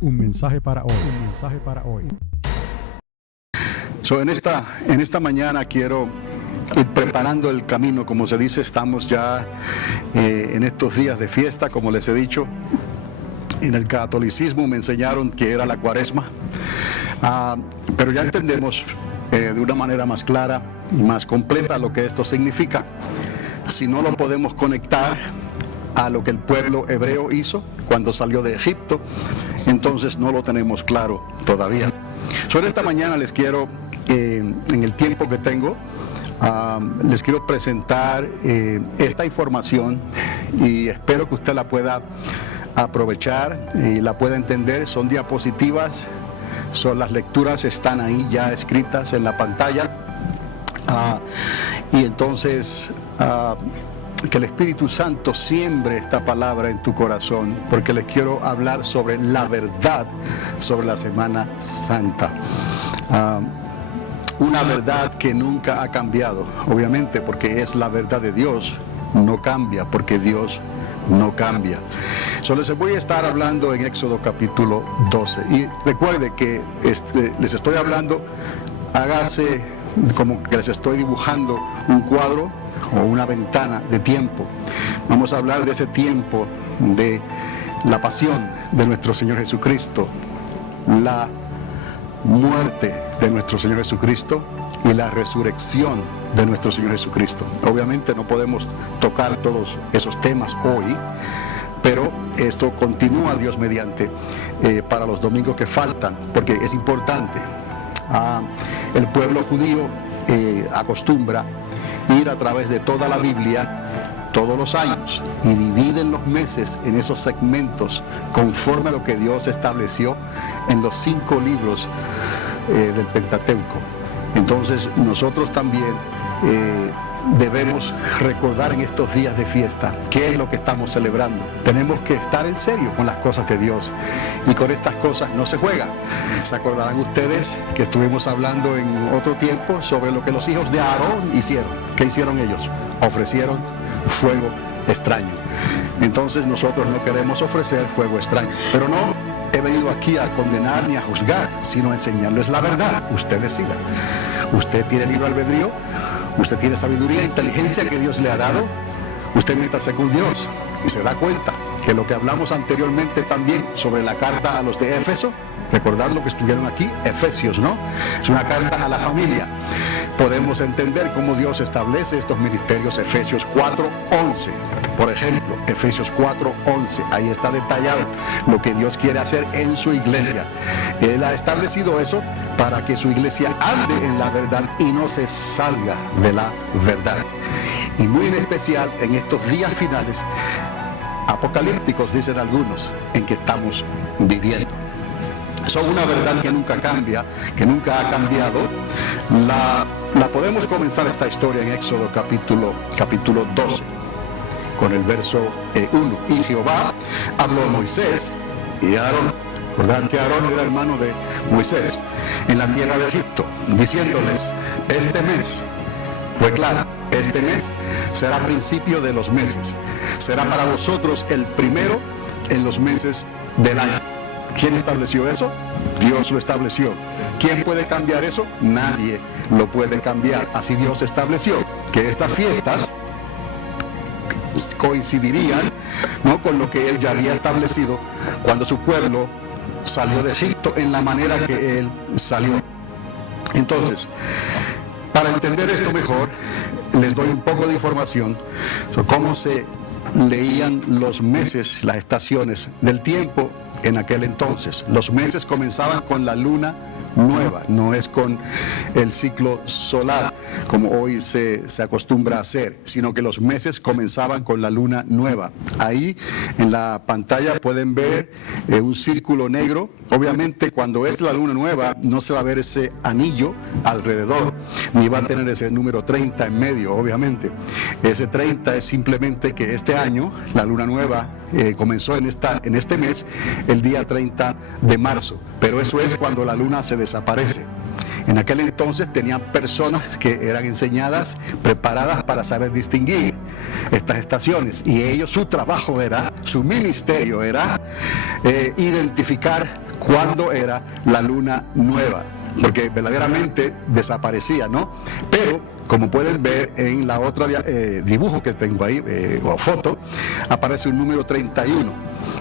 Un mensaje para hoy. Un mensaje para hoy. En esta mañana quiero ir preparando el camino, como se dice. Estamos ya en estos días de fiesta, como les he dicho. En el catolicismo me enseñaron que era la Cuaresma, pero ya entendemos de una manera más clara y más completa lo que esto significa. Si no lo podemos conectar a lo que el pueblo hebreo hizo cuando salió de Egipto, entonces no lo tenemos claro todavía. En esta mañana les quiero, en el tiempo que tengo, les quiero presentar esta información y espero que usted la pueda aprovechar y la pueda entender. Son diapositivas, las lecturas están ahí ya escritas en la pantalla, y entonces que el Espíritu Santo siembre esta palabra en tu corazón, porque les quiero hablar sobre la verdad sobre la Semana Santa. Una verdad que nunca ha cambiado, obviamente, porque es la verdad de Dios. No cambia, porque Dios no cambia. Les voy a estar hablando en Éxodo capítulo 12. Y recuerde que les estoy hablando, hágase como que les estoy dibujando un cuadro o una ventana de tiempo. Vamos a hablar de ese tiempo de la pasión de nuestro Señor Jesucristo, la muerte de nuestro Señor Jesucristo y la resurrección de nuestro Señor Jesucristo. Obviamente no podemos tocar todos esos temas hoy, pero esto continúa, Dios mediante, para los domingos que faltan, porque es importante. El pueblo judío acostumbra ir a través de toda la Biblia todos los años y dividen los meses en esos segmentos conforme a lo que Dios estableció en los 5 libros del Pentateuco. Entonces nosotros también debemos recordar en estos días de fiesta qué es lo que estamos celebrando. Tenemos que estar en serio con las cosas de Dios, y con estas cosas no se juega. Se acordarán ustedes que estuvimos hablando en otro tiempo sobre lo que los hijos de Aarón hicieron. ¿Qué hicieron ellos? Ofrecieron fuego extraño. Entonces nosotros no queremos ofrecer fuego extraño, pero no he venido aquí a condenar ni a juzgar, sino a enseñarles la verdad. Usted decida. Usted tiene libre albedrío, usted tiene sabiduría e inteligencia que Dios le ha dado. Usted métase con Dios y se da cuenta que lo que hablamos anteriormente también sobre la carta a los de Éfeso, recordando que estuvieron aquí, Efesios, ¿no? Es una carta a la familia. Podemos entender cómo Dios establece estos ministerios. Efesios 4:11, por ejemplo, Efesios 4:11, ahí está detallado lo que Dios quiere hacer en su iglesia. Él ha establecido eso para que su iglesia ande en la verdad y no se salga de la verdad. Y muy en especial en estos días finales apocalípticos, dicen algunos, en que estamos viviendo. Son una verdad que nunca cambia, que nunca ha cambiado. La podemos comenzar esta historia en Éxodo capítulo 12, con el verso 1. Y Jehová habló a Moisés y a Aarón, recordad que Aarón era hermano de Moisés, en la tierra de Egipto, diciéndoles: este mes, fue claro, este mes será principio de los meses, será para vosotros el primero en los meses del año. ¿Quién estableció eso? Dios lo estableció. ¿Quién puede cambiar eso? Nadie lo puede cambiar. Así Dios estableció que estas fiestas coincidirían, ¿no?, con lo que Él ya había establecido cuando su pueblo salió de Egipto en la manera que Él salió. Entonces, para entender esto mejor, les doy un poco de información sobre cómo se leían los meses, las estaciones del tiempo en aquel entonces. Los meses comenzaban con la luna nueva, no es con el ciclo solar como hoy se acostumbra a hacer, sino que los meses comenzaban con la luna nueva. Ahí en la pantalla pueden ver un círculo negro. Obviamente cuando es la luna nueva no se va a ver ese anillo alrededor, ni va a tener ese número 30 en medio, obviamente. Ese 30 es simplemente que este año la luna nueva comenzó en este mes, el día 30 de marzo, pero eso es cuando la luna se desaparece. En aquel entonces tenían personas que eran enseñadas, preparadas para saber distinguir estas estaciones, y ellos, su trabajo era, su ministerio era identificar cuando era la luna nueva, porque verdaderamente desaparecía, ¿no? Pero como pueden ver en la otra dibujo que tengo ahí, o foto, aparece un número 31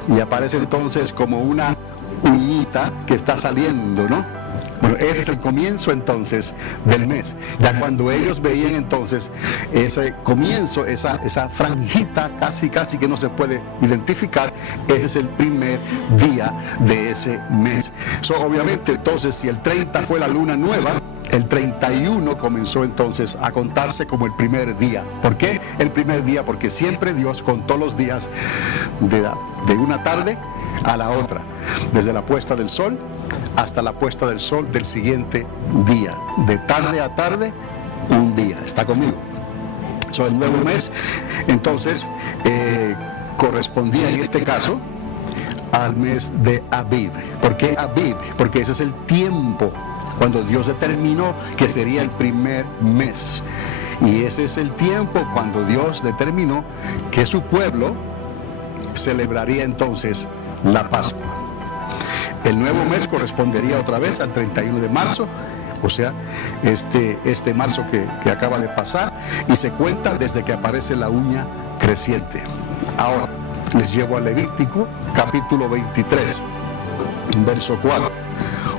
y aparece entonces como una uñita que está saliendo, ¿no? Bueno, ese es el comienzo entonces del mes. Ya cuando ellos veían entonces ese comienzo, esa franjita casi que no se puede identificar, ese es el primer día de ese mes. Obviamente entonces si el 30 fue la luna nueva, el 31 comenzó entonces a contarse como el primer día. ¿Por qué el primer día? Porque siempre Dios contó los días de una tarde a la otra, desde la puesta del sol hasta la puesta del sol del siguiente día, de tarde a tarde, un día. ¿Está conmigo? El nuevo mes entonces correspondía en este caso al mes de Abib. ¿Por qué Abib? Porque ese es el tiempo cuando Dios determinó que sería el primer mes, y ese es el tiempo cuando Dios determinó que su pueblo celebraría entonces la Pascua. El nuevo mes correspondería otra vez al 31 de marzo, o sea, este marzo que acaba de pasar, y se cuenta desde que aparece la uña creciente. Ahora, les llevo a Levítico, capítulo 23, verso 4.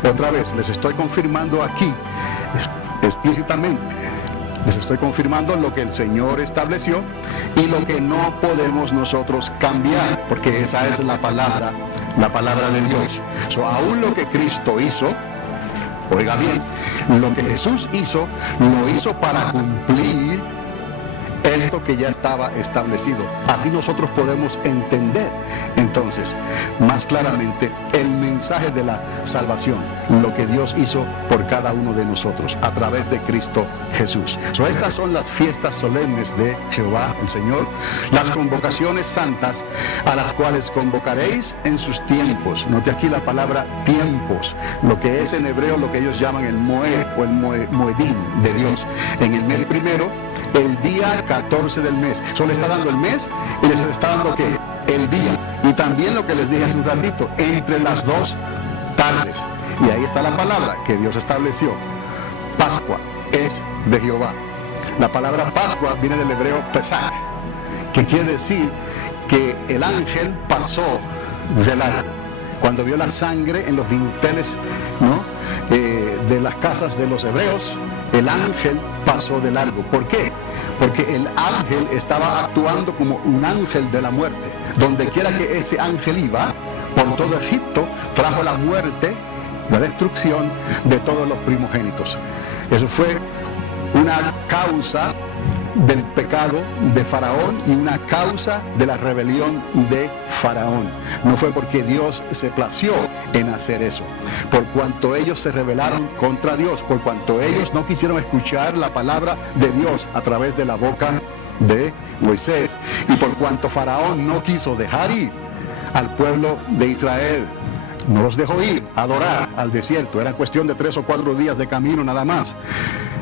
Otra vez, les estoy confirmando aquí, explícitamente, les estoy confirmando lo que el Señor estableció y lo que no podemos nosotros cambiar, porque esa es la palabra de Dios. Aún lo que Cristo hizo, oiga bien, lo que Jesús hizo, lo hizo para cumplir esto que ya estaba establecido. Así nosotros podemos entender entonces más claramente el mensaje de la salvación, lo que Dios hizo por cada uno de nosotros a través de Cristo Jesús. Estas son las fiestas solemnes de Jehová el Señor, las convocaciones santas a las cuales convocaréis en sus tiempos. Note aquí la palabra tiempos, lo que es en hebreo lo que ellos llaman el Moed o el Moedim de Dios. En el mes primero, el día 14 del mes. Le está dando el mes y les está dando ¿qué? El día. Y también lo que les dije hace un ratito, entre las dos tardes. Y ahí está la palabra que Dios estableció. Pascua es de Jehová. La palabra Pascua viene del hebreo Pesach, que quiere decir que el ángel pasó de largo. Cuando vio la sangre en los dinteles, ¿no?, de las casas de los hebreos, el ángel pasó de largo. ¿Por qué? Porque el ángel estaba actuando como un ángel de la muerte. Donde quiera que ese ángel iba, por todo Egipto, trajo la muerte, la destrucción de todos los primogénitos. Eso fue una causa del pecado de Faraón y una causa de la rebelión de Faraón. No fue porque Dios se plació en hacer eso, por cuanto ellos se rebelaron contra Dios, por cuanto ellos no quisieron escuchar la palabra de Dios a través de la boca de Moisés, y por cuanto Faraón no quiso dejar ir al pueblo de Israel, no los dejó ir a adorar al desierto, era cuestión de 3 o 4 días de camino nada más.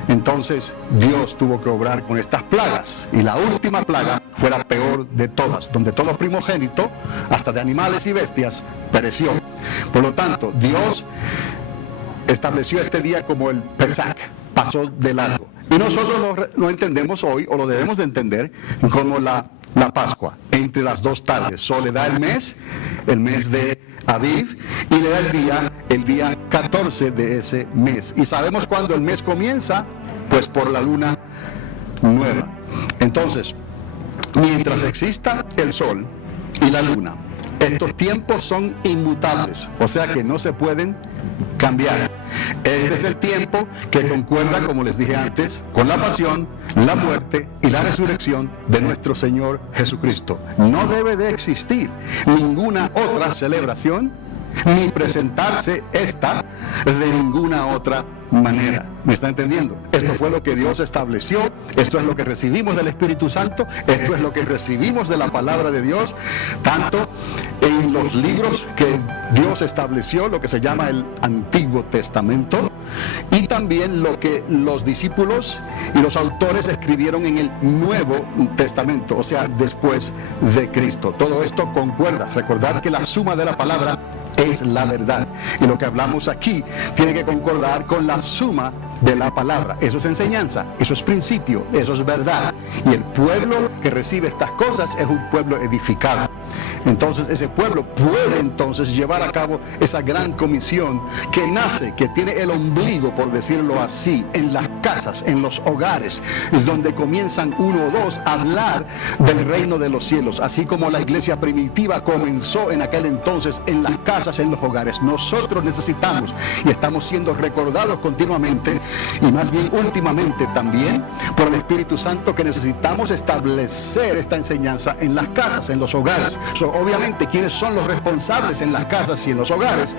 Entonces Dios tuvo que obrar con estas plagas, y la última plaga fue la peor de todas, donde todo primogénito, hasta de animales y bestias, pereció. Por lo tanto, Dios estableció este día como el Pesach, pasó de largo. Y nosotros lo entendemos hoy, o lo debemos de entender, como la Pascua, entre las dos tardes. Le da el mes de Abib, y le da el día 14 de ese mes. Y sabemos cuándo el mes comienza, pues por la luna nueva. Entonces, mientras exista el sol y la luna, estos tiempos son inmutables, o sea que no se pueden cambiar. Este es el tiempo que concuerda, como les dije antes, con la pasión, la muerte y la resurrección de nuestro Señor Jesucristo. No debe de existir ninguna otra celebración, ni presentarse esta de ninguna otra manera. ¿Me está entendiendo? Esto fue lo que Dios estableció, esto es lo que recibimos del Espíritu Santo, esto es lo que recibimos de la palabra de Dios, tanto en los libros que Dios estableció, lo que se llama el Antiguo Testamento, y también lo que los discípulos y los autores escribieron en el Nuevo Testamento, o sea, después de Cristo. Todo esto concuerda. Recordad que la suma de la palabra es la verdad, y lo que hablamos aquí tiene que concordar con la suma de la palabra. Eso es enseñanza, eso es principio, eso es verdad, y el pueblo que recibe estas cosas es un pueblo edificado. Entonces ese pueblo puede entonces llevar a cabo esa gran comisión que nace, que tiene el ombligo, por decirlo así, en las casas, en los hogares, es donde comienzan uno o dos a hablar del reino de los cielos, así como la iglesia primitiva comenzó en aquel entonces en las casas, en los hogares. Nosotros necesitamos y estamos siendo recordados continuamente, y más bien últimamente también por el Espíritu Santo, que necesitamos establecer esta enseñanza en las casas, en los hogares. Obviamente, ¿quiénes son los responsables en las casas y en los hogares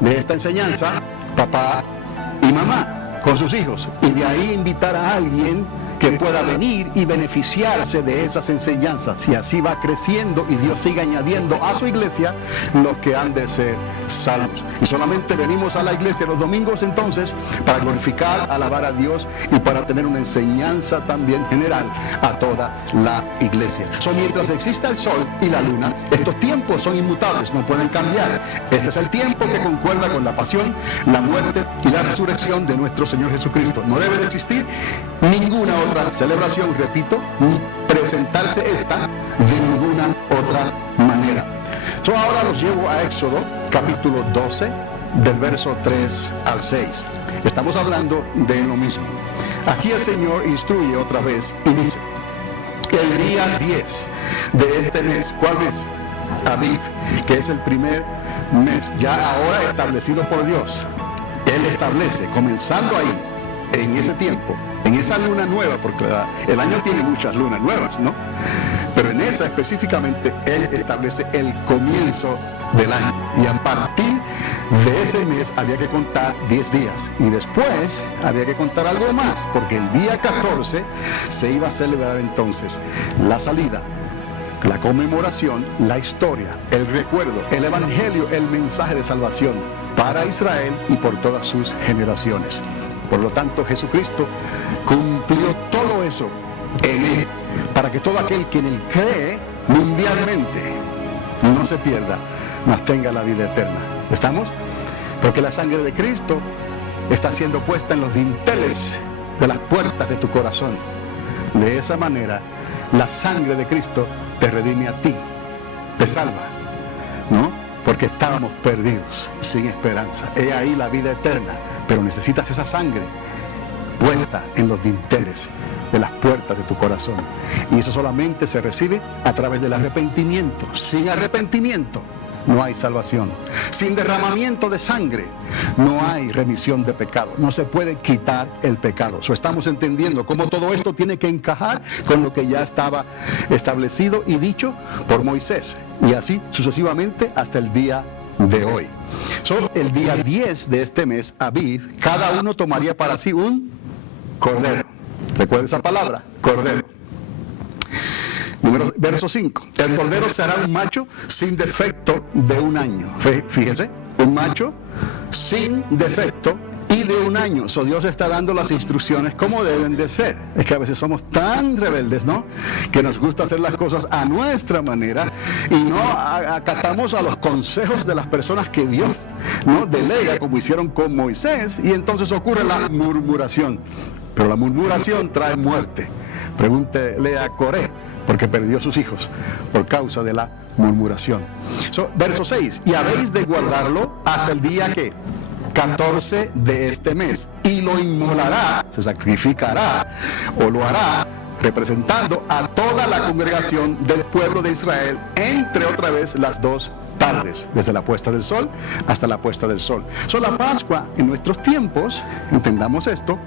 de esta enseñanza? Papá y mamá con sus hijos, y de ahí invitar a alguien que pueda venir y beneficiarse de esas enseñanzas, y así va creciendo y Dios sigue añadiendo a su iglesia los que han de ser salvos. Y solamente venimos a la iglesia los domingos entonces para glorificar, alabar a Dios y para tener una enseñanza también general a toda la iglesia. Mientras exista el sol y la luna, estos tiempos son inmutables, no pueden cambiar. Este es el tiempo que concuerda con la pasión, la muerte y la resurrección de nuestro Señor Jesucristo. No debe de existir ninguna otra celebración, repito, ni presentarse esta de ninguna otra manera. Ahora los llevo a Éxodo capítulo 12 del verso 3 al 6. Estamos hablando de lo mismo. Aquí el Señor instruye otra vez y dice: el día 10 de este mes, ¿cuál mes? Aviv, que es el primer mes ya ahora establecido por Dios. Él establece, comenzando ahí, en ese tiempo, en esa luna nueva, porque el año tiene muchas lunas nuevas, ¿no? Pero en esa específicamente Él establece el comienzo del año, y a partir de ese mes había que contar 10 días, y después había que contar algo más, porque el día 14 se iba a celebrar entonces la salida, la conmemoración, la historia, el recuerdo, el evangelio, el mensaje de salvación para Israel y por todas sus generaciones. Por lo tanto, Jesucristo cumplió todo eso en Él, para que todo aquel que en Él cree mundialmente no se pierda, mas tenga la vida eterna. ¿Estamos? Porque la sangre de Cristo está siendo puesta en los dinteles de las puertas de tu corazón. De esa manera, la sangre de Cristo te redime a ti, te salva, ¿no? Porque estábamos perdidos, sin esperanza. He ahí la vida eterna. Pero necesitas esa sangre puesta en los dinteles de las puertas de tu corazón. Y eso solamente se recibe a través del arrepentimiento. Sin arrepentimiento no hay salvación. Sin derramamiento de sangre no hay remisión de pecado. No se puede quitar el pecado. Estamos entendiendo cómo todo esto tiene que encajar con lo que ya estaba establecido y dicho por Moisés. Y así sucesivamente hasta el día de hoy. El día 10 de este mes, Aviv, cada uno tomaría para sí un cordero. Recuerda esa palabra, cordero. Verso 5. El cordero será un macho sin defecto de un año. Fíjese, un macho sin defecto y de un año. Dios está dando las instrucciones como deben de ser. Es que a veces somos tan rebeldes, ¿no?, que nos gusta hacer las cosas a nuestra manera y no acatamos a los consejos de las personas que Dios no delega, como hicieron con Moisés, y entonces ocurre la murmuración. Pero la murmuración trae muerte. Pregúntele a Coré, porque perdió sus hijos por causa de la murmuración. Verso 6. Y habéis de guardarlo hasta el día que 14 de este mes, y lo inmolará, se sacrificará o lo hará representando a toda la congregación del pueblo de Israel entre otra vez las 2 tardes, desde la puesta del sol hasta la puesta del sol. La Pascua en nuestros tiempos, entendamos esto,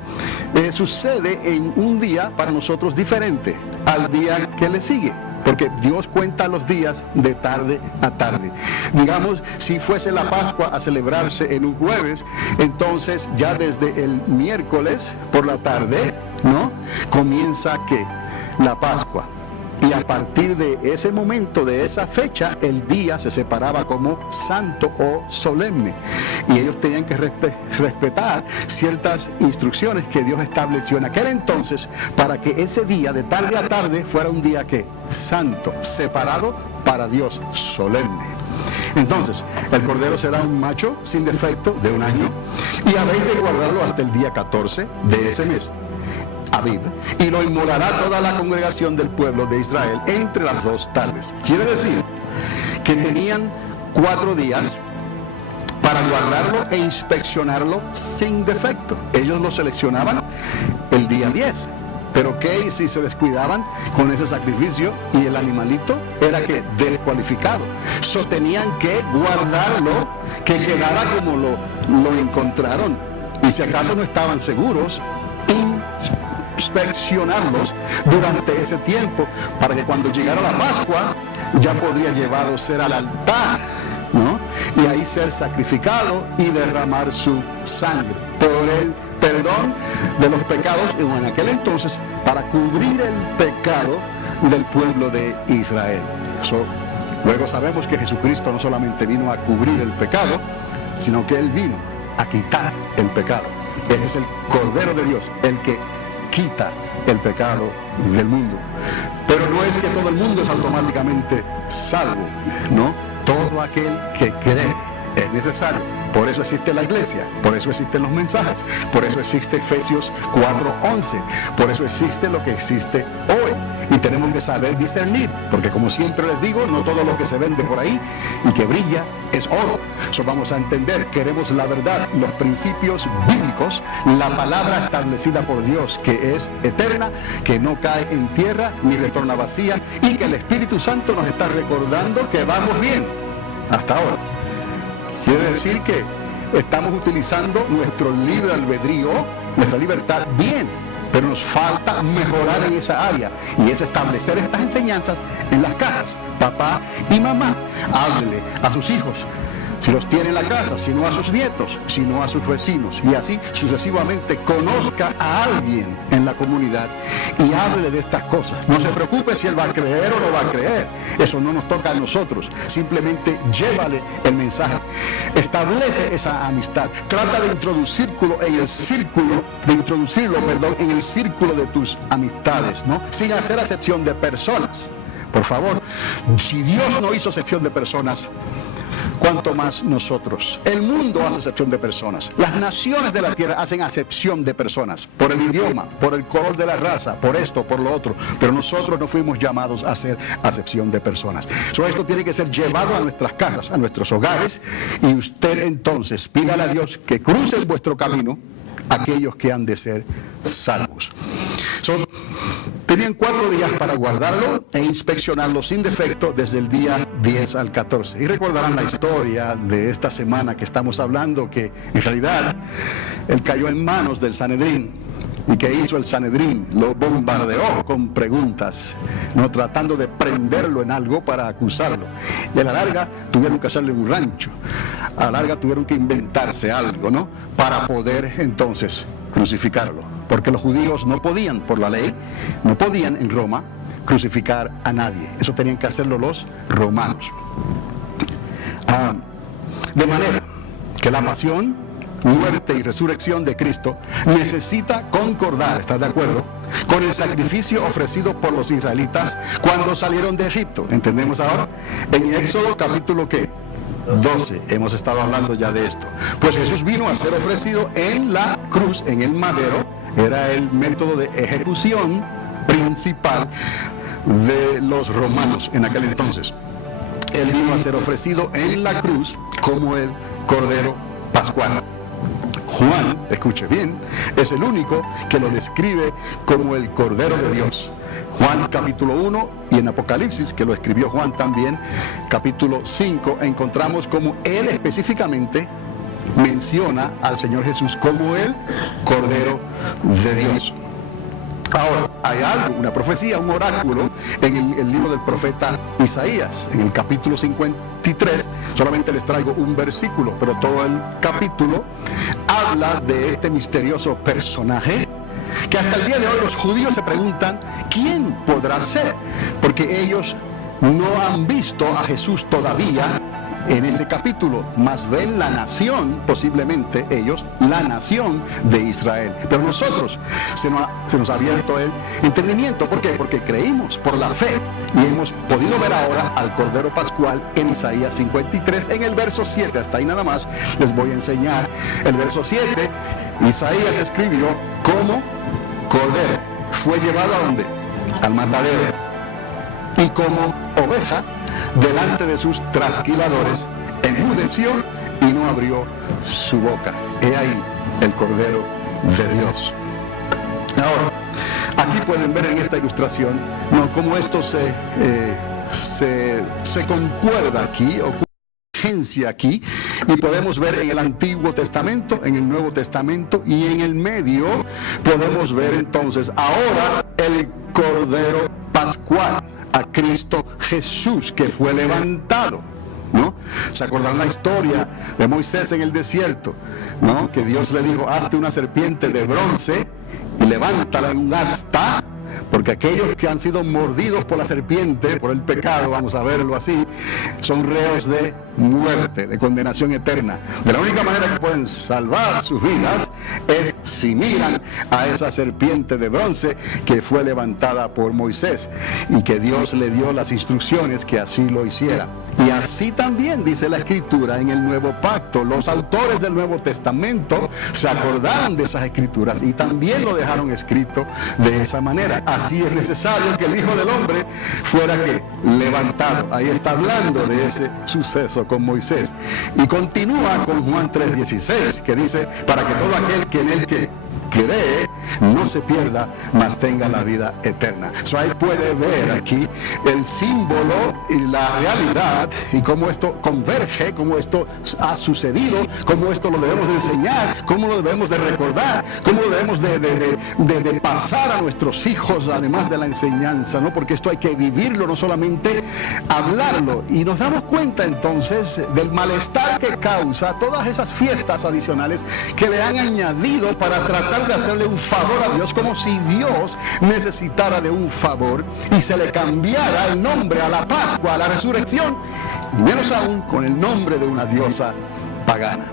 sucede en un día para nosotros diferente al día que le sigue. porque Dios cuenta los días de tarde a tarde. Digamos, si fuese la Pascua a celebrarse en un jueves, entonces ya desde el miércoles por la tarde, ¿no?, comienza ¿qué? La Pascua. Y a partir de ese momento, de esa fecha, el día se separaba como santo o solemne. Y ellos tenían que respetar ciertas instrucciones que Dios estableció en aquel entonces para que ese día, de tarde a tarde, fuera un día ¿qué? Santo, separado para Dios, solemne. Entonces, el cordero será un macho sin defecto de 1 año y habéis de guardarlo hasta el día 14 de ese mes. Abib, y lo inmolará toda la congregación del pueblo de Israel entre las 2 tardes. Quiere decir que tenían 4 días para guardarlo e inspeccionarlo sin defecto. Ellos lo seleccionaban el día 10. Pero ¿qué si se descuidaban con ese sacrificio y el animalito era que descualificado? Tenían que guardarlo, que quedara como lo encontraron. Y si acaso no estaban seguros, inspeccionarlos durante ese tiempo para que cuando llegara la Pascua ya podría llevado ser al altar, ¿no?, y ahí ser sacrificado y derramar su sangre por el perdón de los pecados, y en aquel entonces para cubrir el pecado del pueblo de Israel. Luego sabemos que Jesucristo no solamente vino a cubrir el pecado, sino que Él vino a quitar el pecado. Este es el Cordero de Dios, el que quita el pecado del mundo. Pero no es que todo el mundo es automáticamente salvo, ¿no? Todo aquel que cree es necesario. Por eso existe la iglesia, por eso existen los mensajes, por eso existe Efesios 4:11, por eso existe lo que existe hoy. Y tenemos que saber discernir, porque como siempre les digo, no todo lo que se vende por ahí y que brilla es oro. Eso vamos a entender, queremos la verdad, los principios bíblicos, la palabra establecida por Dios, que es eterna, que no cae en tierra ni retorna vacía, y que el Espíritu Santo nos está recordando que vamos bien hasta ahora. Quiere decir que estamos utilizando nuestro libre albedrío, nuestra libertad bien, pero nos falta mejorar en esa área, y es establecer estas enseñanzas en las casas. Papá y mamá, háblele a sus hijos, si los tiene en la casa, si no a sus nietos, si no a sus vecinos, y así sucesivamente. Conozca a alguien en la comunidad y hable de estas cosas. No se preocupe si él va a creer o no va a creer, eso no nos toca a nosotros. Simplemente llévale el mensaje, establece esa amistad, trata de introducirlo en el círculo de tus amistades, ¿no?, sin hacer acepción de personas. Por favor, si Dios no hizo acepción de personas, cuanto más nosotros. El mundo hace acepción de personas. Las naciones de la tierra hacen acepción de personas, por el idioma, por el color de la raza, por esto, por lo otro. Pero nosotros no fuimos llamados a hacer acepción de personas. Esto tiene que ser llevado a nuestras casas, a nuestros hogares, y usted entonces pídale a Dios que cruce en vuestro camino aquellos que han de ser salvos. Tenían 4 días para guardarlo e inspeccionarlo sin defecto desde el día 10 al 14. Y recordarán la historia de esta semana que estamos hablando, que en realidad él cayó en manos del Sanedrín. ¿Y qué hizo el Sanedrín? Lo bombardeó con preguntas, ¿no?, tratando de prenderlo en algo para acusarlo. Y a la larga tuvieron que hacerle un rancho. A la larga tuvieron que inventarse algo, ¿no?, para poder entonces crucificarlo. Porque los judíos no podían, por la ley, no podían en Roma crucificar a nadie. Eso tenían que hacerlo los romanos. De manera que la pasión, muerte y resurrección de Cristo necesita concordar, ¿estás de acuerdo?, con el sacrificio ofrecido por los israelitas cuando salieron de Egipto. ¿Entendemos ahora? En Éxodo capítulo ¿qué? 12, hemos estado hablando ya de esto. Pues Jesús vino a ser ofrecido en la cruz, en el madero. Era el método de ejecución principal de los romanos en aquel entonces. Él vino a ser ofrecido en la cruz como el Cordero Pascual. Juan, escuche bien, es el único que lo describe como el Cordero de Dios. Juan capítulo 1, y en Apocalipsis, que lo escribió Juan también, capítulo 5, encontramos como él específicamente menciona al Señor Jesús como el Cordero de Dios. Ahora, hay algo, una profecía, un oráculo en el libro del profeta Isaías, en el capítulo 53, solamente les traigo un versículo, pero todo el capítulo habla de este misterioso personaje, que hasta el día de hoy los judíos se preguntan, ¿quién podrá ser? Porque ellos no han visto a Jesús todavía en ese capítulo, más ven la nación, posiblemente ellos, la nación de Israel. Pero nosotros se nos ha abierto el entendimiento. ¿Por qué? Porque creímos por la fe y hemos podido ver ahora al Cordero Pascual en Isaías 53, en el verso 7. Hasta ahí nada más les voy a enseñar. El verso 7, Isaías escribió cómo Cordero fue llevado ¿a dónde? Al matadero, y como oveja delante de sus trasquiladores enmudeció y no abrió su boca. He ahí el Cordero de Dios. Ahora, aquí pueden ver en esta ilustración, ¿no?, cómo esto se concuerda aquí, o agencia aquí, y podemos ver en el Antiguo Testamento, en el Nuevo Testamento, y en el medio podemos ver entonces ahora el Cordero Pascual, a Cristo Jesús, que fue levantado, ¿no? ¿Se acuerdan la historia de Moisés en el desierto, ¿no?, que Dios le dijo, hazte una serpiente de bronce y levántala en un asta, porque aquellos que han sido mordidos por la serpiente, por el pecado, vamos a verlo así, son reos de muerte, de condenación eterna. De la única manera que pueden salvar sus vidas es si miran a esa serpiente de bronce que fue levantada por Moisés y que Dios le dio las instrucciones que así lo hiciera. Y así también dice la Escritura en el Nuevo Pacto. Los autores del Nuevo Testamento se acordaron de esas Escrituras y también lo dejaron escrito de esa manera. Así es necesario que el Hijo del Hombre fuera levantado. Ahí está hablando de ese suceso con Moisés. Y continúa con Juan 3:16, que dice, para que todo aquel que en él cree no se pierda, mas tenga la vida eterna. Ahí puede ver aquí el símbolo y la realidad, y cómo esto converge, cómo esto ha sucedido, cómo esto lo debemos de enseñar, cómo lo debemos de recordar, cómo lo debemos de pasar a nuestros hijos, además de la enseñanza, ¿no? Porque esto hay que vivirlo, no solamente hablarlo. Y nos damos cuenta entonces del malestar que causa todas esas fiestas adicionales que le han añadido para tratar de hacerle un favor a Dios, como si Dios necesitara de un favor y se le cambiara el nombre a la Pascua, a la resurrección, y menos aún con el nombre de una diosa pagana.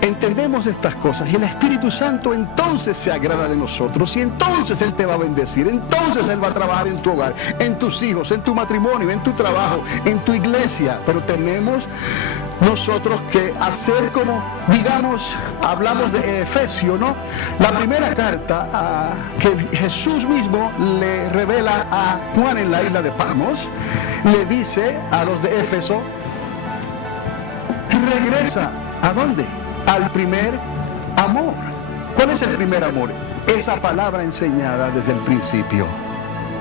Entendemos estas cosas y el Espíritu Santo entonces se agrada de nosotros, y entonces Él te va a bendecir, entonces Él va a trabajar en tu hogar, en tus hijos, en tu matrimonio, en tu trabajo, en tu iglesia. Pero tenemos nosotros que hacer como, digamos, hablamos de Efesios, ¿no? La primera carta que Jesús mismo le revela a Juan en la isla de Patmos, le dice a los de Éfeso, regresa, ¿a dónde? Al primer amor. ¿Cuál es el primer amor? Esa palabra enseñada desde el principio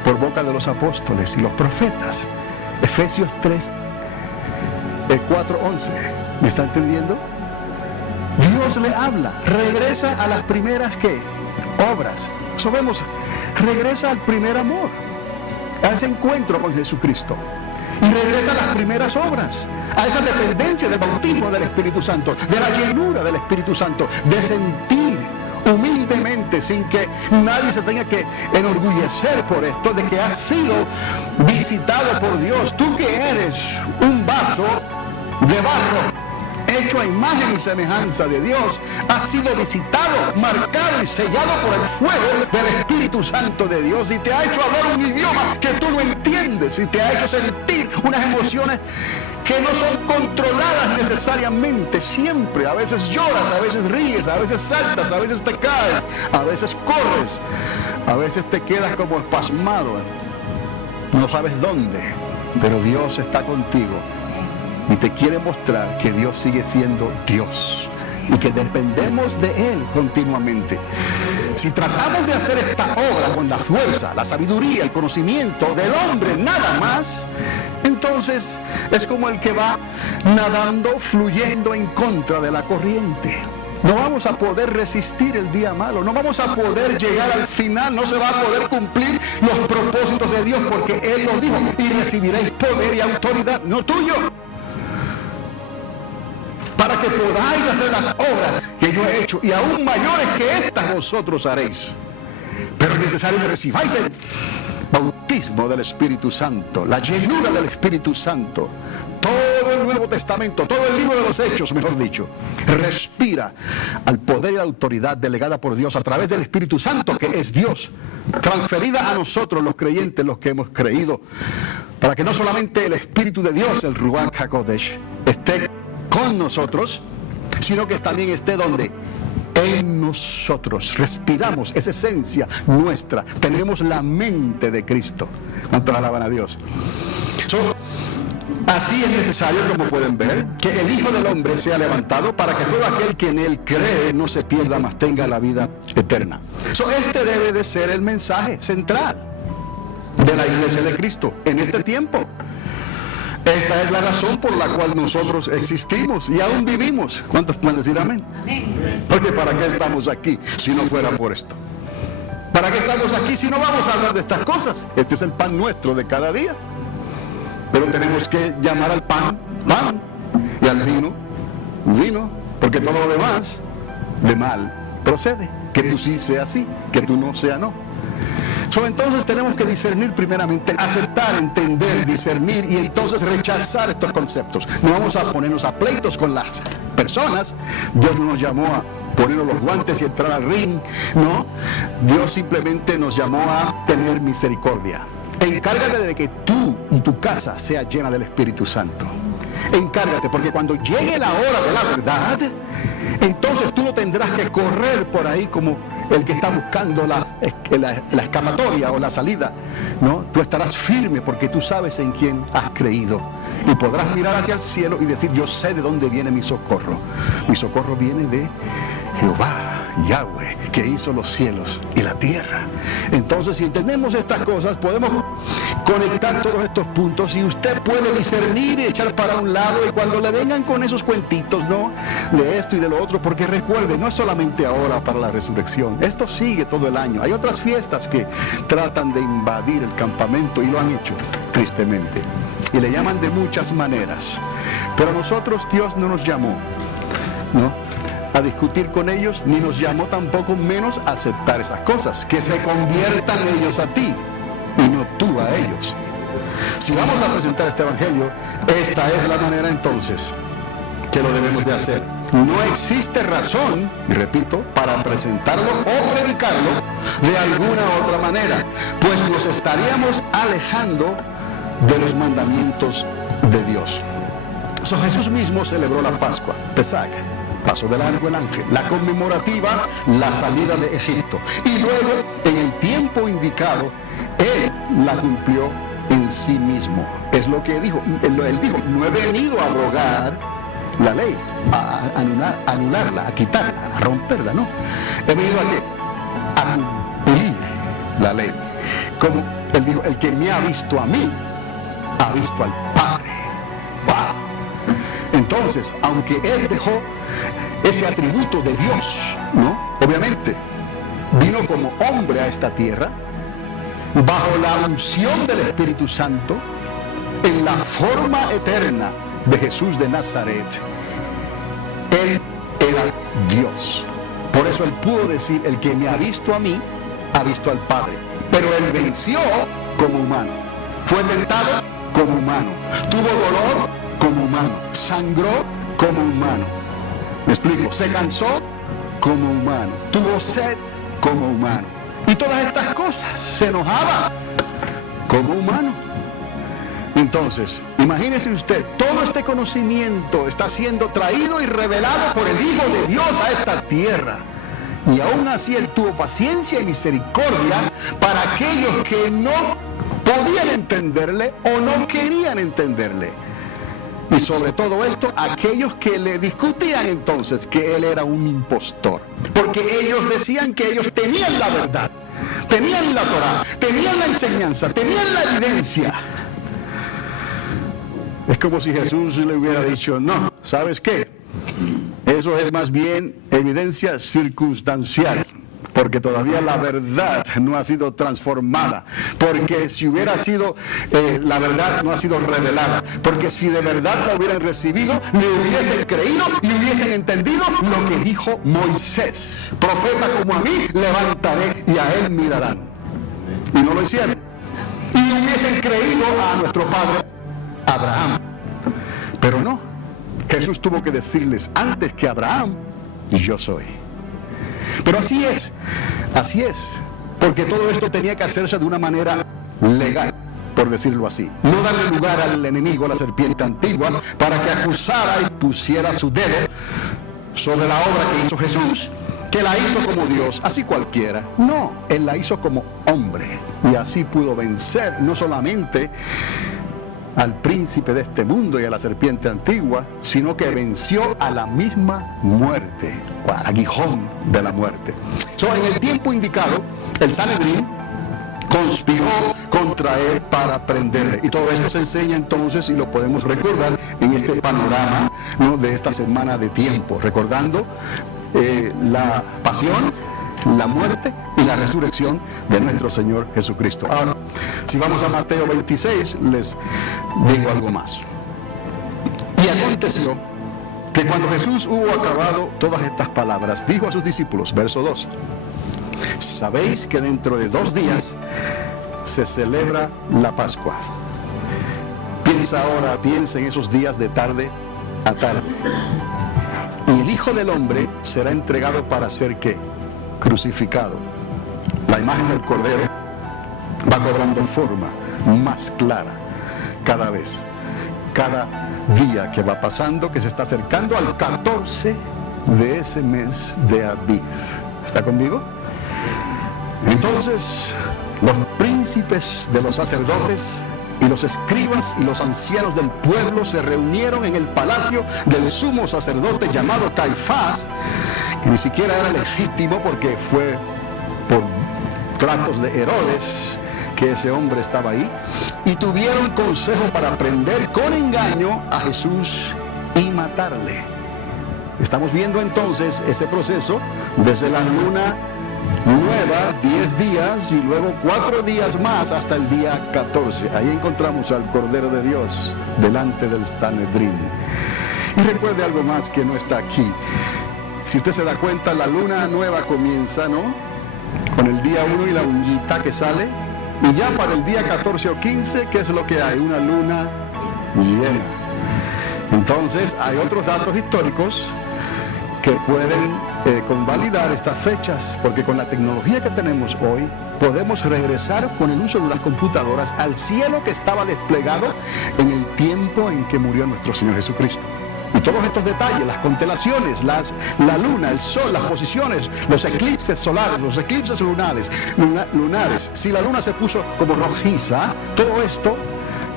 por boca de los apóstoles y los profetas. Efesios 3, 4:11. ¿Me está entendiendo? Dios le habla, regresa a las primeras ¿qué? Obras. Eso vemos, regresa al primer amor, a ese encuentro con Jesucristo. Y regresa a las primeras obras, a esa dependencia del bautismo del Espíritu Santo, de la llenura del Espíritu Santo, de sentir humildemente, sin que nadie se tenga que enorgullecer por esto, de que has sido visitado por Dios. Tú que eres un vaso de barro, hecho a imagen y semejanza de Dios, has sido visitado, marcado y sellado por el fuego del Espíritu Santo de Dios, y te ha hecho hablar un idioma que tú no entiendes, y te ha hecho sentir unas emociones que no son controladas necesariamente siempre. A veces lloras, a veces ríes, a veces saltas, a veces te caes, a veces corres, a veces te quedas como espasmado, no sabes dónde, pero Dios está contigo y te quiere mostrar que Dios sigue siendo Dios y que dependemos de Él continuamente. Si tratamos de hacer esta obra con la fuerza, la sabiduría, el conocimiento del hombre, nada más, entonces es como el que va nadando, fluyendo en contra de la corriente. No vamos a poder resistir el día malo, no vamos a poder llegar al final, no se va a poder cumplir los propósitos de Dios porque Él lo dijo, y recibiréis poder y autoridad, no tuyo, para que podáis hacer las obras que yo he hecho y aún mayores que estas vosotros haréis. Pero es necesario que recibáis el bautismo del Espíritu Santo, la llenura del Espíritu Santo. Todo el Nuevo Testamento, todo el libro de los Hechos, mejor dicho, respira al poder y la autoridad delegada por Dios a través del Espíritu Santo, que es Dios, transferida a nosotros los creyentes, los que hemos creído, para que no solamente el Espíritu de Dios, el Ruach HaKodesh, esté con nosotros, sino que también esté donde en nosotros. Respiramos esa esencia nuestra, tenemos la mente de Cristo. ¿Cuántos alaban a Dios? Así es necesario, como pueden ver, que el Hijo del Hombre sea levantado para que todo aquel que en Él cree no se pierda, mas tenga la vida eterna. Este debe de ser el mensaje central de la Iglesia de Cristo en este tiempo. Esta es la razón por la cual nosotros existimos y aún vivimos. ¿Cuántos pueden decir amén? Porque ¿para qué estamos aquí si no fuera por esto? ¿Para qué estamos aquí si no vamos a hablar de estas cosas? Este es el pan nuestro de cada día. Pero tenemos que llamar al pan, pan, y al vino, vino, porque todo lo demás de mal procede. Que tú sí sea sí, que tú no sea no. Entonces tenemos que discernir primeramente, aceptar, entender, discernir y entonces rechazar estos conceptos. No vamos a ponernos a pleitos con las personas. Dios no nos llamó a ponernos los guantes y entrar al ring, no. Dios simplemente nos llamó a tener misericordia. Encárgate de que tú y tu casa sea llena del Espíritu Santo. Encárgate, porque cuando llegue la hora de la verdad, entonces tú no tendrás que correr por ahí como el que está buscando la escapatoria o la salida, ¿no? Tú estarás firme porque tú sabes en quién has creído y podrás mirar hacia el cielo y decir: yo sé de dónde viene mi socorro. Mi socorro viene de Jehová, Yahweh, que hizo los cielos y la tierra. Entonces, si entendemos estas cosas, podemos conectar todos estos puntos y usted puede discernir y echar para un lado, y cuando le vengan con esos cuentitos, ¿no?, de esto y de lo otro, porque recuerde, no es solamente ahora para la resurrección, esto sigue todo el año. Hay otras fiestas que tratan de invadir el campamento y lo han hecho, tristemente, y le llaman de muchas maneras, pero a nosotros Dios no nos llamó, ¿no?, a discutir con ellos, ni nos llamó tampoco menos a aceptar esas cosas, que se conviertan ellos a ti y no tú a ellos. Si vamos a presentar este evangelio, esta es la manera entonces que lo debemos de hacer. No existe razón, repito, para presentarlo o predicarlo de alguna otra manera, pues nos estaríamos alejando de los mandamientos de Dios. Jesús mismo celebró la Pascua, Pesach, paso de largo el ángel, la conmemorativa, la salida de Egipto, y luego en el tiempo indicado Él la cumplió en sí mismo. Es lo que dijo. Él dijo: no he venido a abrogar la ley, a anularla, a quitarla, a romperla, no. He venido a cumplir la ley. Como Él dijo: el que me ha visto a mí, ha visto al Padre. ¡Wow! Entonces, aunque Él dejó ese atributo de Dios, ¿no?, obviamente vino como hombre a esta tierra, bajo la unción del Espíritu Santo, en la forma eterna de Jesús de Nazaret. Él era Dios. Por eso Él pudo decir: el que me ha visto a mí, ha visto al Padre. Pero Él venció como humano, fue tentado como humano, tuvo dolor como humano, sangró como humano. ¿Me explico? Se cansó como humano, tuvo sed como humano, y todas estas cosas, se enojaba como humano. Entonces, imagínese usted, todo este conocimiento está siendo traído y revelado por el Hijo de Dios a esta tierra, y aún así Él tuvo paciencia y misericordia para aquellos que no podían entenderle o no querían entenderle. Y sobre todo esto, aquellos que le discutían entonces que Él era un impostor, porque ellos decían que ellos tenían la verdad, tenían la Torá, tenían la enseñanza, tenían la evidencia. Es como si Jesús le hubiera dicho: no, ¿sabes qué? Eso es más bien evidencia circunstancial, porque todavía la verdad no ha sido transformada, porque si hubiera sido, la verdad no ha sido revelada, porque si de verdad la hubieran recibido, le hubiesen creído y hubiesen entendido lo que dijo Moisés: profeta como a mí levantaré y a él mirarán. Y no lo hicieron, y hubiesen creído a nuestro padre Abraham. Pero no, Jesús tuvo que decirles antes que Abraham: yo soy. Pero así es, porque todo esto tenía que hacerse de una manera legal, por decirlo así. No darle lugar al enemigo, a la serpiente antigua, para que acusara y pusiera su dedo sobre la obra que hizo Jesús, que la hizo como Dios, así cualquiera. No, Él la hizo como hombre, y así pudo vencer no solamente al príncipe de este mundo y a la serpiente antigua, sino que venció a la misma muerte, o al aguijón de la muerte. En el tiempo indicado, el Sanedrín conspiró contra él para prenderle. Y todo esto se enseña entonces, y lo podemos recordar en este panorama, ¿no?, de esta semana de tiempo, recordando la pasión, la muerte y la resurrección de nuestro Señor Jesucristo. Ahora, si vamos a Mateo 26, les digo algo más. Y aconteció que cuando Jesús hubo acabado todas estas palabras, dijo a sus discípulos, verso 2: sabéis que dentro de 2 días se celebra la Pascua. Piensa en esos días de tarde a tarde. Y el Hijo del Hombre será entregado para ser, ¿qué?, crucificado. La imagen del Cordero va cobrando forma más clara cada vez, cada día que va pasando, que se está acercando al 14 de ese mes de Aviv. ¿Está conmigo? Entonces, los príncipes de los sacerdotes y los escribas y los ancianos del pueblo se reunieron en el palacio del sumo sacerdote llamado Caifás, que ni siquiera era legítimo porque fue por tratos de Herodes que ese hombre estaba ahí, y tuvieron consejo para prender con engaño a Jesús y matarle. Estamos viendo entonces ese proceso desde la luna nueva, 10 días, y luego 4 días más hasta el día 14. Ahí encontramos al Cordero de Dios delante del Sanedrín. Y recuerde algo más que no está aquí. Si usted se da cuenta, la luna nueva comienza, ¿no?, con el día 1 y la uñita que sale, y ya para el día 14 o 15, ¿qué es lo que hay? Una luna llena. Entonces hay otros datos históricos que pueden convalidar estas fechas, porque con la tecnología que tenemos hoy podemos regresar con el uso de las computadoras al cielo que estaba desplegado en el tiempo en que murió nuestro Señor Jesucristo. Y todos estos detalles, las constelaciones, la luna, el sol, las posiciones, los eclipses solares, los eclipses lunares, si la luna se puso como rojiza, todo esto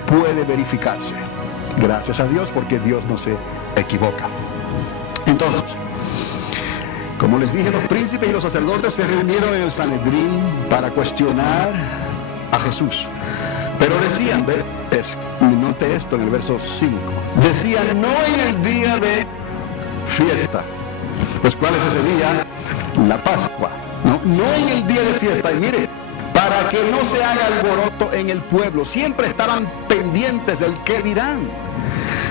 puede verificarse. Gracias a Dios, porque Dios no se equivoca. Entonces, como les dije, los príncipes y los sacerdotes se reunieron en el Sanedrín para cuestionar a Jesús. Pero decían, note esto en el verso 5, decían: no en el día de fiesta. Pues ¿cuál es ese día? La Pascua. No en el día de fiesta. Y mire, para que no se haga alboroto en el pueblo. Siempre estaban pendientes del qué dirán.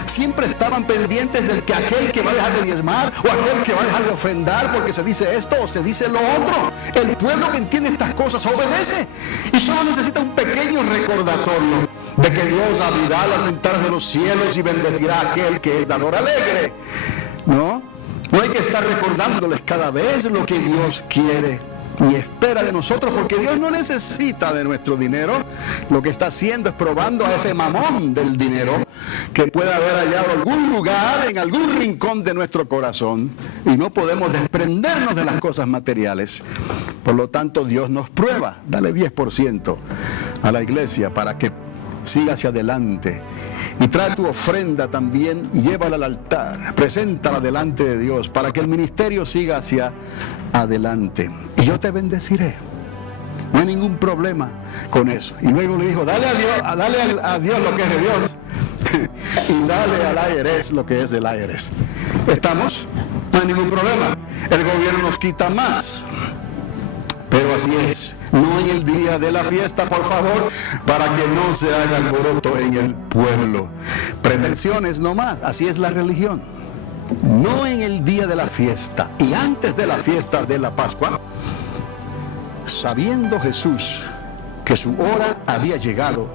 Siempre estaban pendientes del que aquel que va a dejar de diezmar, o aquel que va a dejar de ofrendar porque se dice esto o se dice lo otro. El pueblo que entiende estas cosas obedece, y solo necesita un pequeño recordatorio de que Dios abrirá las ventanas de los cielos y bendecirá a aquel que es dador alegre. No hay que estar recordándoles cada vez lo que Dios quiere y espera de nosotros, porque Dios no necesita de nuestro dinero. Lo que está haciendo es probando a ese mamón del dinero, que puede haber hallado algún lugar en algún rincón de nuestro corazón, y no podemos desprendernos de las cosas materiales. Por lo tanto, Dios nos prueba. Dale 10% a la iglesia para que siga hacia adelante, y trae tu ofrenda también y llévala al altar, preséntala delante de Dios para que el ministerio siga hacia adelante, y yo te bendeciré. No hay ningún problema con eso. Y luego le dijo: dale a Dios lo que es de Dios y dale al aires lo que es del aires. ¿Estamos? No hay ningún problema. El gobierno nos quita más. Pero así es. No en el día de la fiesta, por favor, para que no se haga alboroto en el pueblo. Pretensiones no más. Así es la religión. No en el día de la fiesta. Y antes de la fiesta de la Pascua, sabiendo Jesús que su hora había llegado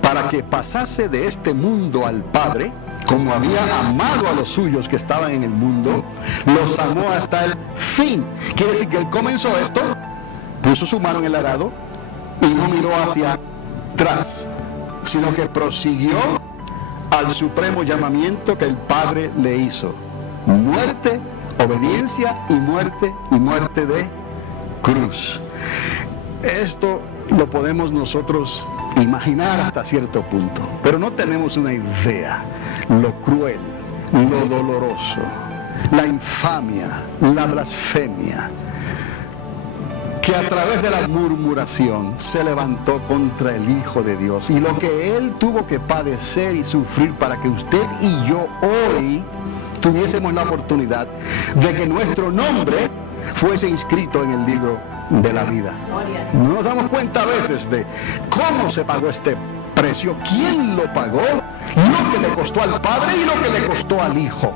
para que pasase de este mundo al Padre, como había amado a los suyos que estaban en el mundo, los amó hasta el fin. Quiere decir que Él comenzó esto, puso su mano en el arado y no miró hacia atrás, sino que prosiguió al supremo llamamiento que el Padre le hizo. Muerte, obediencia y muerte de cruz. Esto lo podemos nosotros imaginar hasta cierto punto, pero no tenemos una idea lo cruel, lo doloroso, la infamia, la blasfemia, que a través de la murmuración se levantó contra el Hijo de Dios, y lo que Él tuvo que padecer y sufrir para que usted y yo hoy tuviésemos la oportunidad de que nuestro nombre fuese inscrito en el libro de la vida. No nos damos cuenta a veces de cómo se pagó este precio, quién lo pagó, lo que le costó al Padre y lo que le costó al Hijo.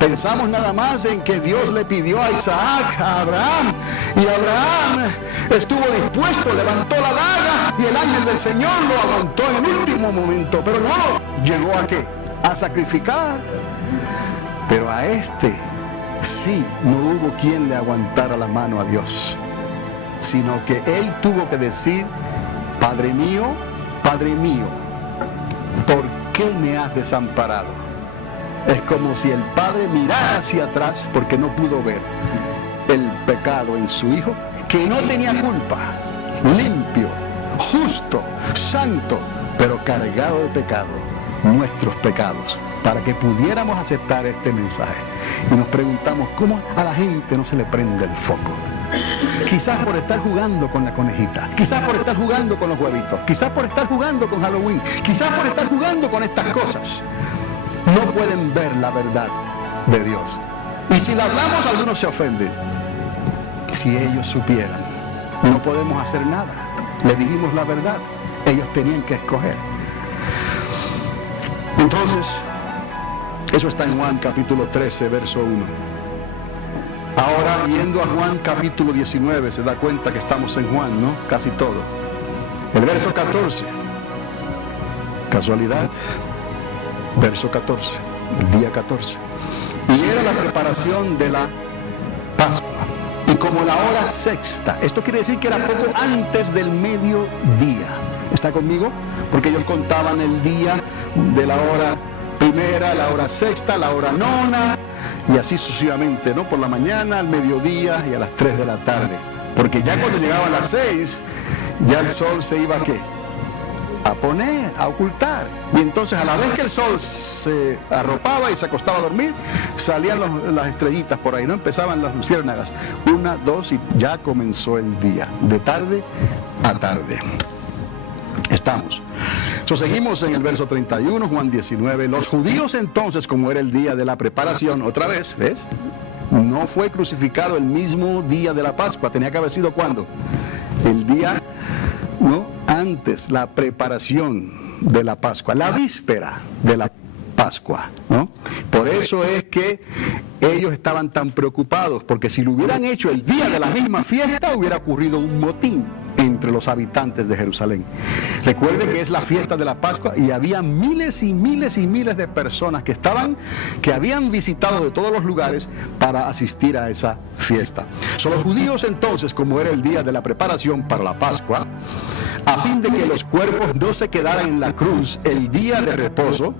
Pensamos nada más en que Dios le pidió a Isaac, a Abraham, y Abraham estuvo dispuesto, levantó la daga y el ángel del Señor lo aguantó en el último momento, pero no, llegó a ¿qué? A sacrificar. Pero a este sí no hubo quien le aguantara la mano a Dios, sino que Él tuvo que decir: Padre mío, ¿por qué me has desamparado? Es como si el Padre mirara hacia atrás porque no pudo ver el pecado en su Hijo, que no tenía culpa, limpio, justo, santo, pero cargado de pecado, nuestros pecados, para que pudiéramos aceptar este mensaje. Y nos preguntamos cómo a la gente no se le prende el foco. Quizás por estar jugando con la conejita, quizás por estar jugando con los huevitos, quizás por estar jugando con Halloween, quizás por estar jugando con estas cosas. No pueden ver la verdad de Dios. Y si la hablamos, algunos se ofenden. Si ellos supieran, no podemos hacer nada. Le dijimos la verdad, ellos tenían que escoger. Entonces, eso está en Juan capítulo 13, verso 1. Ahora, yendo a Juan capítulo 19, se da cuenta que estamos en Juan, ¿no? Casi todo. El verso 14. ¿Casualidad? Verso 14, el día 14. Y era la preparación de la Pascua. Y como la hora sexta, esto quiere decir que era poco antes del mediodía. ¿Está conmigo? Porque ellos contaban el día de la hora primera, la hora sexta, la hora nona, y así sucesivamente, ¿no? Por la mañana, al mediodía y a las 3 de la tarde. Porque ya cuando llegaban las 6, ya el sol se iba ¿a qué? A poner, a ocultar. Y entonces a la vez que el sol se arropaba y se acostaba a dormir, salían las estrellitas por ahí, ¿no? Empezaban las luciérnagas. 1, 2 y ya comenzó el día, de tarde a tarde. Estamos. Seguimos en el verso 31, Juan 19. Los judíos entonces, como era el día de la preparación, otra vez, ¿ves? No fue crucificado el mismo día de la Pascua. Tenía que haber sido ¿cuándo? El día, ¿no? Antes, la preparación de la Pascua, la víspera de la Pascua, ¿no? Por eso es que ellos estaban tan preocupados, porque si lo hubieran hecho el día de la misma fiesta, hubiera ocurrido un motín entre los habitantes de Jerusalén. Recuerde que es la fiesta de la Pascua y había miles y miles y miles de personas que habían visitado de todos los lugares para asistir a esa fiesta. Son los judíos entonces, como era el día de la preparación para la Pascua, a fin de que los cuerpos no se quedaran en la cruz el día de reposo,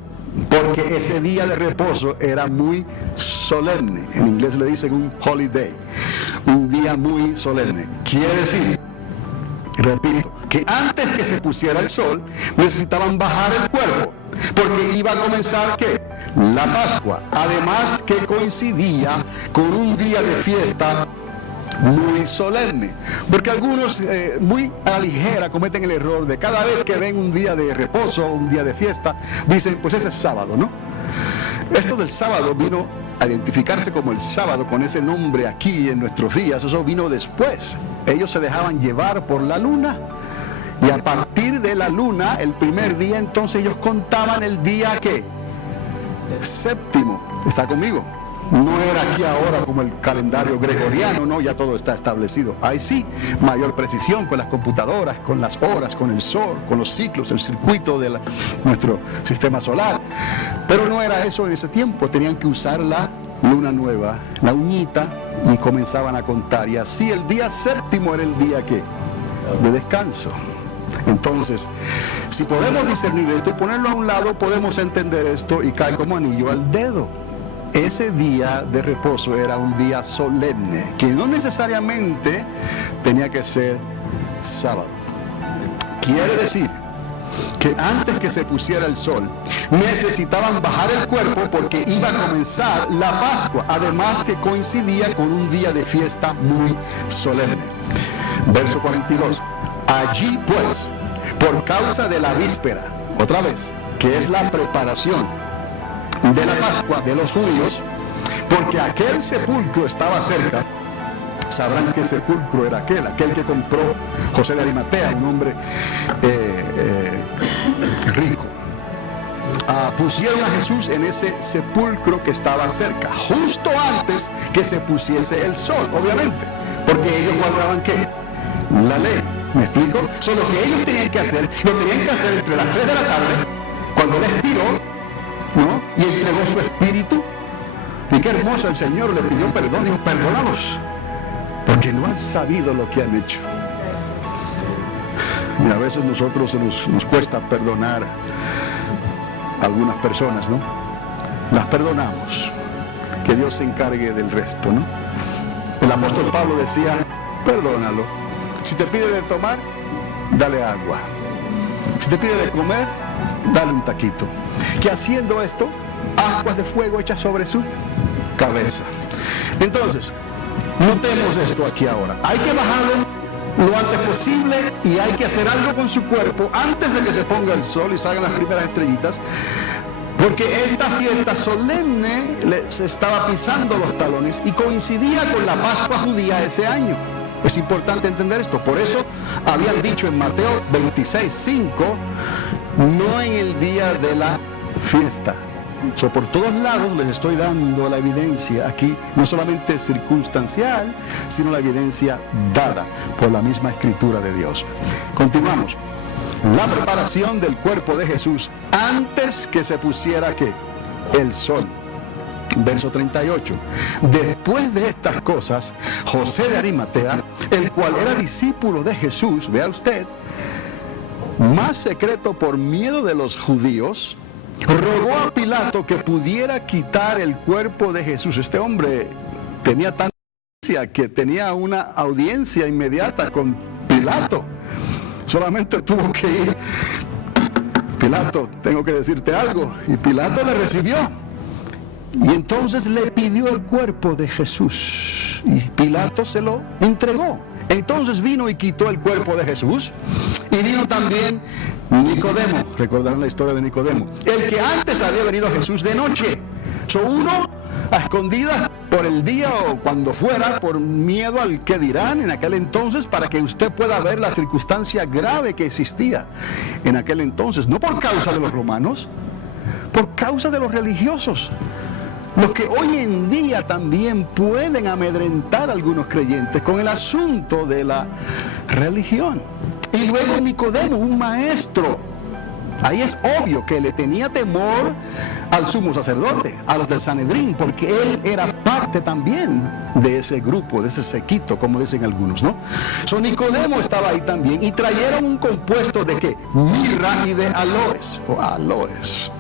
porque ese día de reposo era muy solemne. En inglés le dicen un holiday, un día muy solemne. Quiere decir, repito, que antes que se pusiera el sol necesitaban bajar el cuerpo, porque iba a comenzar ¿qué? La Pascua. Además que coincidía con un día de fiesta muy solemne, porque algunos muy a la ligera cometen el error de cada vez que ven un día de reposo, un día de fiesta, dicen pues ese es sábado, ¿no? Esto del sábado vino a identificarse como el sábado con ese nombre aquí en nuestros días, eso vino después. Ellos se dejaban llevar por la luna y a partir de la luna, el primer día, entonces ellos contaban el día ¿qué? Séptimo. ¿Está conmigo? No era aquí ahora como el calendario gregoriano, no, ya todo está establecido. Ahí sí, mayor precisión con las computadoras, con las horas, con el sol, con los ciclos, el circuito de nuestro sistema solar. Pero no era eso en ese tiempo, tenían que usar la luna nueva, la uñita, y comenzaban a contar. Y así el día séptimo era el día ¿qué? De descanso. Entonces, si podemos discernir esto y ponerlo a un lado, podemos entender esto y cae como anillo al dedo. Ese día de reposo era un día solemne, que no necesariamente tenía que ser sábado. Quiere decir que antes que se pusiera el sol, necesitaban bajar el cuerpo porque iba a comenzar la Pascua, además que coincidía con un día de fiesta muy solemne. Verso 42. Allí pues, por causa de la víspera, otra vez, que es la preparación de la Pascua de los judíos, porque aquel sepulcro estaba cerca. Sabrán qué sepulcro era aquel que compró José de Arimatea, un hombre rico. Pusieron a Jesús en ese sepulcro que estaba cerca, justo antes que se pusiese el sol, obviamente, porque ellos guardaban ¿qué? La ley. ¿Me explico? Lo que ellos tenían que hacer, lo tenían que hacer entre las 3 de la tarde, cuando él expiró, ¿no? Y entregó su espíritu. Y qué hermoso, el Señor le pidió perdón, dijo, perdónalos, porque no han sabido lo que han hecho. Y a veces nosotros nos cuesta perdonar a algunas personas, ¿no? Las perdonamos, que Dios se encargue del resto, ¿no? El apóstol Pablo decía, perdónalo. Si te pide de tomar, dale agua. Si te pide de comer, dale un taquito. Que haciendo esto, aguas de fuego hechas sobre su cabeza. Entonces, notemos esto aquí ahora. Hay que bajarlo lo antes posible y hay que hacer algo con su cuerpo antes de que se ponga el sol y salgan las primeras estrellitas, porque esta fiesta solemne se estaba pisando los talones y coincidía con la Pascua judía ese año. Es importante entender esto. Por eso habían dicho en Mateo 26:5, no en el día de la fiesta. Por todos lados les estoy dando la evidencia aquí, no solamente circunstancial, sino la evidencia dada por la misma escritura de Dios. Continuamos. La preparación del cuerpo de Jesús antes que se pusiera ¿qué? El sol. Verso 38. Después de estas cosas, José de Arimatea, el cual era discípulo de Jesús, vea usted, más secreto por miedo de los judíos, rogó a Pilato que pudiera quitar el cuerpo de Jesús. Este hombre tenía tanta audiencia que tenía una audiencia inmediata con Pilato. Solamente tuvo que ir, Pilato, tengo que decirte algo, y Pilato le recibió. Y entonces le pidió el cuerpo de Jesús y Pilato se lo entregó. Entonces vino y quitó el cuerpo de Jesús y vino también Nicodemo, recordarán la historia de Nicodemo, el que antes había venido a Jesús de noche. Uno a escondidas por el día o cuando fuera, por miedo al que dirán en aquel entonces, para que usted pueda ver la circunstancia grave que existía en aquel entonces, no por causa de los romanos, por causa de los religiosos. Los que hoy en día también pueden amedrentar a algunos creyentes con el asunto de la religión. Y luego Nicodemo, un maestro. Ahí es obvio que le tenía temor al sumo sacerdote, a los del Sanedrín, porque él era parte también de ese grupo, de ese séquito, como dicen algunos, ¿no? Nicodemo estaba ahí también y trajeron un compuesto de ¿qué? Mirra y de aloes, o aloes,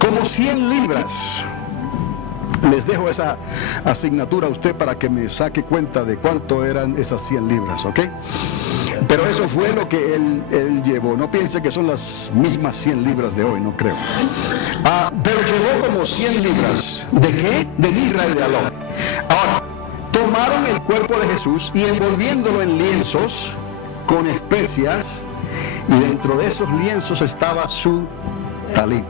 como 100 libras. Les dejo esa asignatura a usted para que me saque cuenta de cuánto eran esas 100 libras, ¿ok? Pero eso fue lo que él llevó. No piense que son las mismas 100 libras de hoy, no creo. Pero llevó como 100 libras. ¿De qué? De mirra y de aloe. Ahora, tomaron el cuerpo de Jesús y envolviéndolo en lienzos con especias, y dentro de esos lienzos estaba su talit.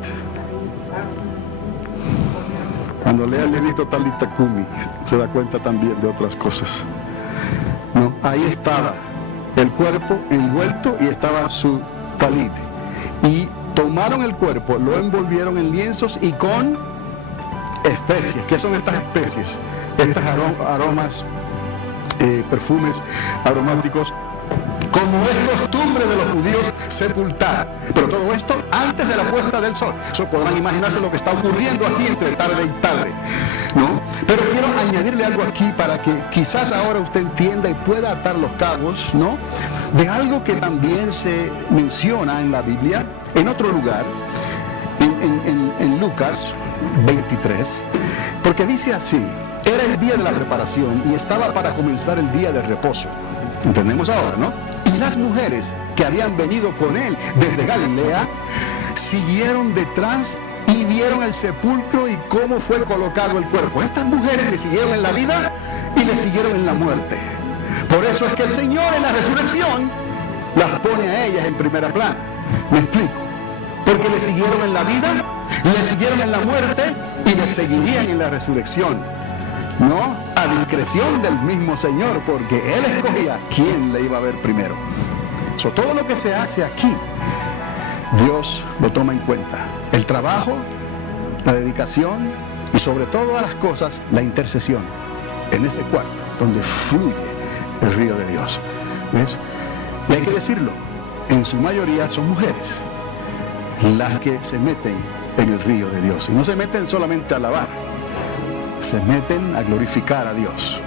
Cuando lea el librito Talita Kumi, se da cuenta también de otras cosas. ¿No? Ahí estaba el cuerpo envuelto y estaba su talit. Y tomaron el cuerpo, lo envolvieron en lienzos y con especies. ¿Qué son estas especies? Estas aromas, perfumes aromáticos, como es costumbre de los judíos sepultar. Pero todo esto antes de la puesta del sol. Eso podrán imaginarse lo que está ocurriendo aquí entre tarde y tarde, ¿no? Pero quiero añadirle algo aquí para que quizás ahora usted entienda y pueda atar los cabos, ¿no? De algo que también se menciona en la Biblia, en otro lugar, en Lucas 23, porque dice así: era el día de la preparación y estaba para comenzar el día de reposo. ¿Entendemos ahora, no? Y las mujeres que habían venido con él desde Galilea siguieron detrás y vieron el sepulcro y cómo fue colocado el cuerpo. Estas mujeres le siguieron en la vida y le siguieron en la muerte. Por eso es que el Señor en la resurrección las pone a ellas en primera plana. ¿Me explico? Porque le siguieron en la vida, le siguieron en la muerte y le seguirían en la resurrección. ¿No? A discreción del mismo Señor, porque Él escogía quién le iba a ver primero. Todo lo que se hace aquí, Dios lo toma en cuenta. El trabajo, la dedicación y sobre todas las cosas, la intercesión. En ese cuarto donde fluye el río de Dios. ¿Ves? Y hay que decirlo, en su mayoría son mujeres las que se meten en el río de Dios. Y no se meten solamente a lavar, se meten a glorificar a Dios.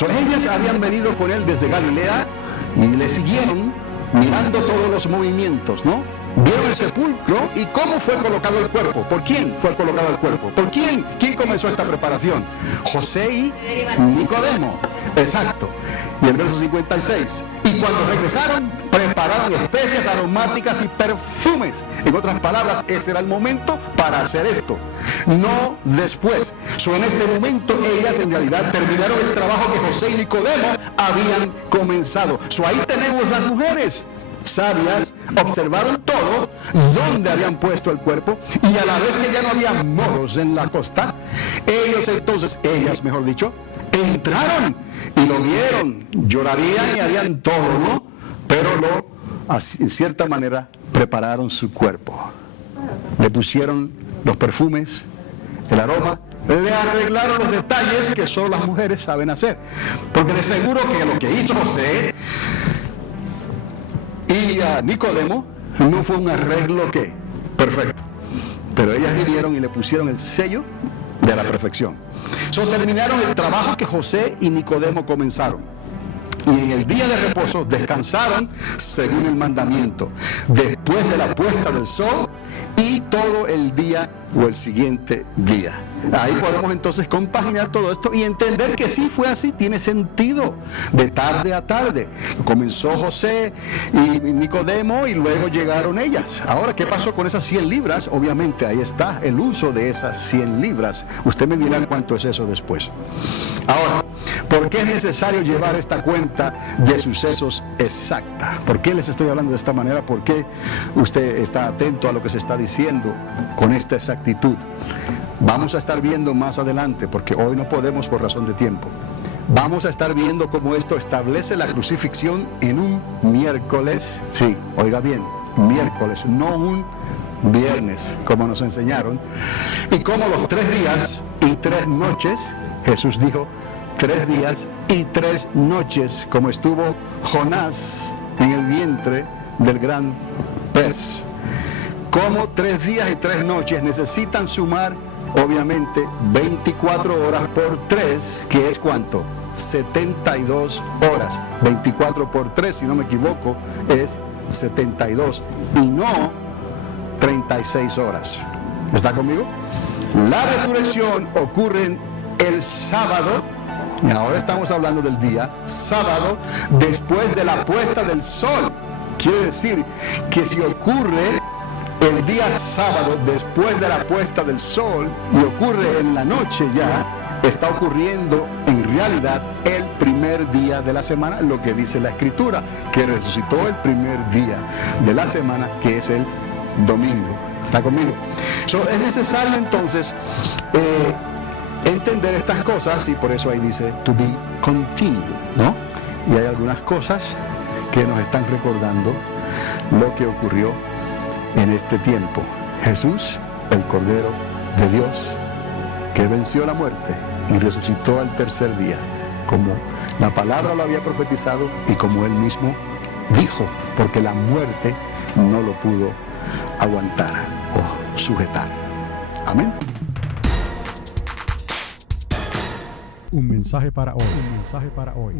Ellas habían venido con él desde Galilea y le siguieron mirando todos los movimientos, ¿no? Vieron el sepulcro y cómo fue colocado el cuerpo. ¿Por quién fue colocado el cuerpo? ¿Por quién? ¿Quién comenzó esta preparación? José y Nicodemo. Exacto. Y el verso 56. Y cuando regresaron, prepararon especias aromáticas y perfumes. En otras palabras, ese era el momento para hacer esto. No después. En este momento, ellas en realidad terminaron el trabajo que José y Nicodemo habían comenzado. Ahí tenemos las mujeres sabias, observaron todo, dónde habían puesto el cuerpo, y a la vez que ya no había moros en la costa, ellas mejor dicho, entraron y lo vieron, llorarían y harían todo, ¿no? Pero en cierta manera, prepararon su cuerpo. Le pusieron los perfumes, el aroma, le arreglaron los detalles que solo las mujeres saben hacer. Porque de seguro que lo que hizo José y a Nicodemo no fue un arreglo que perfecto, pero ellas vinieron y le pusieron el sello de la perfección. Terminaron el trabajo que José y Nicodemo comenzaron, y en el día de reposo descansaron según el mandamiento, después de la puesta del sol y todo el día o el siguiente día. Ahí podemos entonces compaginar todo esto y entender que sí fue así, tiene sentido, de tarde a tarde. Comenzó José y Nicodemo y luego llegaron ellas. Ahora, ¿qué pasó con esas 100 libras? Obviamente ahí está el uso de esas 100 libras. Usted me dirá cuánto es eso después. Ahora, ¿por qué es necesario llevar esta cuenta de sucesos exacta? ¿Por qué les estoy hablando de esta manera? ¿Por qué usted está atento a lo que se está diciendo con esta exactitud? Vamos a estar viendo más adelante, porque hoy no podemos por razón de tiempo. Vamos a estar viendo cómo esto establece la crucifixión en un miércoles. Sí, oiga bien, miércoles, no un viernes, como nos enseñaron. Y cómo los 3 días y 3 noches, Jesús dijo, 3 días y 3 noches, como estuvo Jonás en el vientre del gran pez. Como 3 días y 3 noches necesitan sumar, obviamente, 24 horas por 3, que es ¿cuánto? 72 horas. 24 por 3, si no me equivoco, es 72. Y no 36 horas. ¿Está conmigo? La resurrección ocurre el sábado, y ahora estamos hablando del día sábado, después de la puesta del sol. Quiere decir que si ocurre el día sábado después de la puesta del sol y ocurre en la noche ya, está ocurriendo en realidad el primer día de la semana, lo que dice la Escritura, que resucitó el primer día de la semana, que es el domingo ¿Está conmigo? Es necesario entonces entender estas cosas, y por eso ahí dice to be continued, ¿no? Y hay algunas cosas que nos están recordando lo que ocurrió en este tiempo. Jesús, el Cordero de Dios, que venció la muerte y resucitó al tercer día, como la palabra lo había profetizado y como él mismo dijo, porque la muerte no lo pudo aguantar o sujetar. Amén. Un mensaje para hoy. Un mensaje para hoy.